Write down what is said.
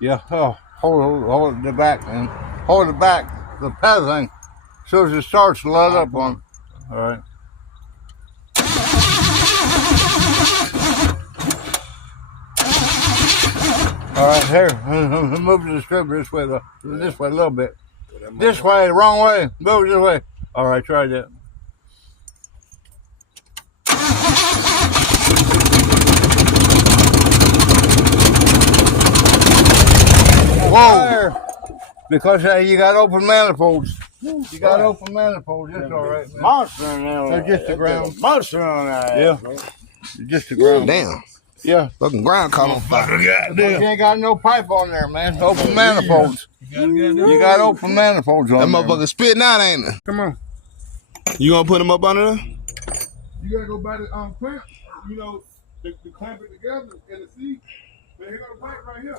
Yeah, hold the back and hold it back. The pedal thing, so as it starts to let up on. All right. All right, here. Move the distributor this way, though. This way a little bit. This way, wrong way. Move this way. All right, try that. Whoa! Because you got open manifolds. You got open manifolds. That's all right, man. Monster in there. They're just the ground. Monster on that. Yeah. Just the ground. Damn. Yeah. Fucking ground caught on fire. You ain't got no pipe on there, man. Open manifolds. You got open manifolds on That there. motherfucker spitting out, ain't it? Come on. You gonna put him up under there? You gotta go by the clamp, the clamp it together and the seat. But here got a pipe right here.